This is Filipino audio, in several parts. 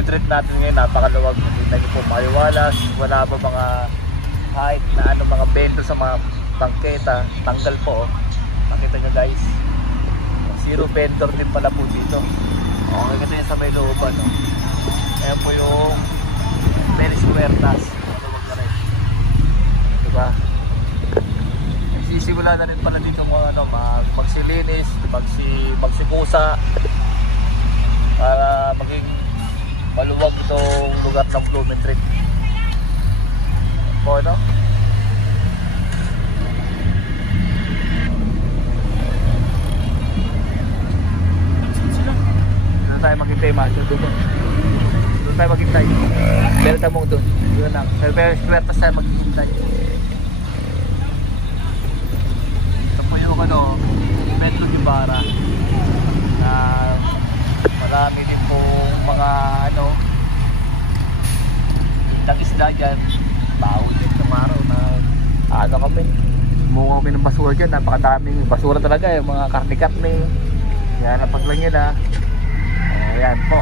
Blumentritt natin ngayon, napakaluwag. Makita niyo po, maliwalas. Wala ba mga kahit na ano, mga bento sa mga bangketa. Tanggal po, oh. Makita niyo guys, zero vendor din pala po dito. Okay, kita yun sa may looban, no? Ayan po yung Peris Huertas. Maluwag na rin, diba? Sisimula na rin pala dito mga ano, magsilinis, magsikusa para maging maluwag itong lugar ng Blumentritt po, no? Doon tayo maghintay, doon tayo maghintay, delta mo doon, yun lang, pero square tayo maghintay. Ito po yung ano, Metro Ibarra na marami din po mga ano, isda dyan. Bawal din sa araw na ano kami, mukha kami ng basura dyan. Napakadaming basura talaga, yung mga karne-karne. Yan, napas lang yun, ha. Ayan po.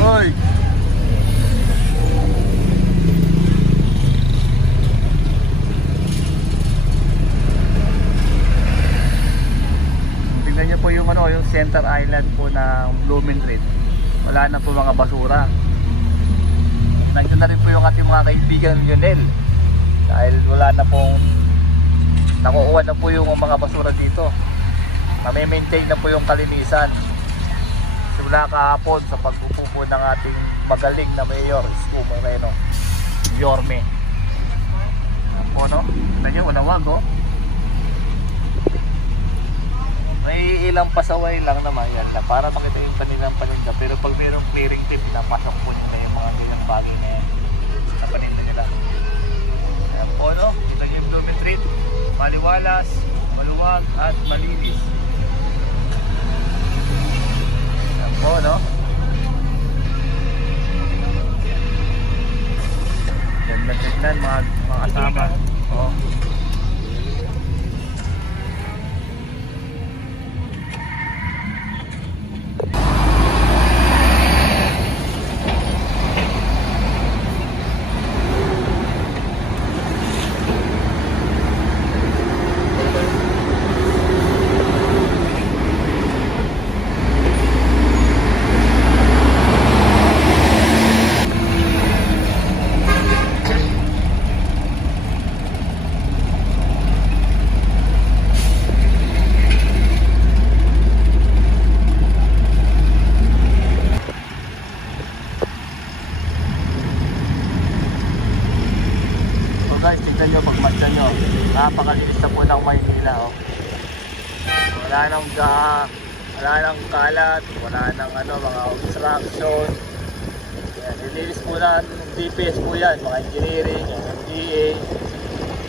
Hoy! Tingnan nyo po yung ano, yung center island po ng Blumentritt. Wala na po mga basura. Nandiyan na rin po yung ating mga kaibigan Lionel. Dahil wala na pong nakukuha na po yung mga basura dito. Nami-maintain na po yung kalinisan. Simula kahapon sa pag-upo po ng ating magaling na mayor, Isko Moreno, Yorme. O no? Tignan nyo, unawag, oh. May ilang pasaway lang naman yan na para makita yung kanilang paninda. Pero pag mayroong clearing tip, pinapasok po nila yung mga ganyan bagay na yan na paninda nila. Ayan po, no? Tignan nyo yung Blumentritt, maliwalas, maluwag at malinis. Ayan po, no? Ganda-ganda mga kasama. Oh. Tignan nyo, pagmasdan nyo, napakalinis na po ng Maynila, oh. Wala nang kalat, wala nang ano, mga obstruction. Yan, nilinis po na DPS po yan, mga engineering, MDA,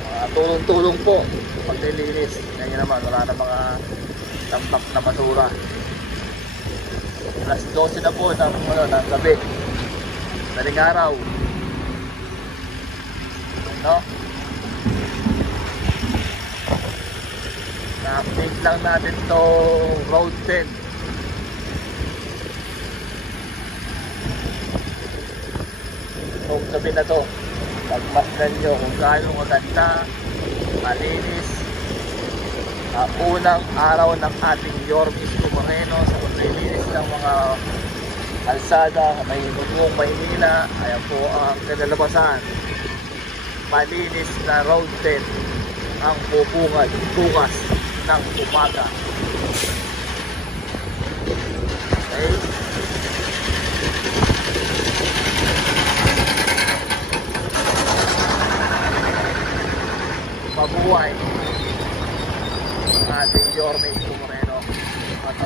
mga tulong-tulong po pag nilinis. Tignan nyo naman, wala na mga tambak na basura. Alas 12 na po ng gabi, daling araw, no? Na-update lang natin to Road 10. Itong gabi na to, pagmasdan nyo kung gaano maganda, malinis. Unang araw ng ating Yorme Isko Moreno sa paglilinis ng mga kalsada may buong Maynila. Ayan po ang kadalabasan, malinis na Road 10 ang bubungad bukas ng umaga. Okay, mabuhay ang ating Yorme Isko Moreno at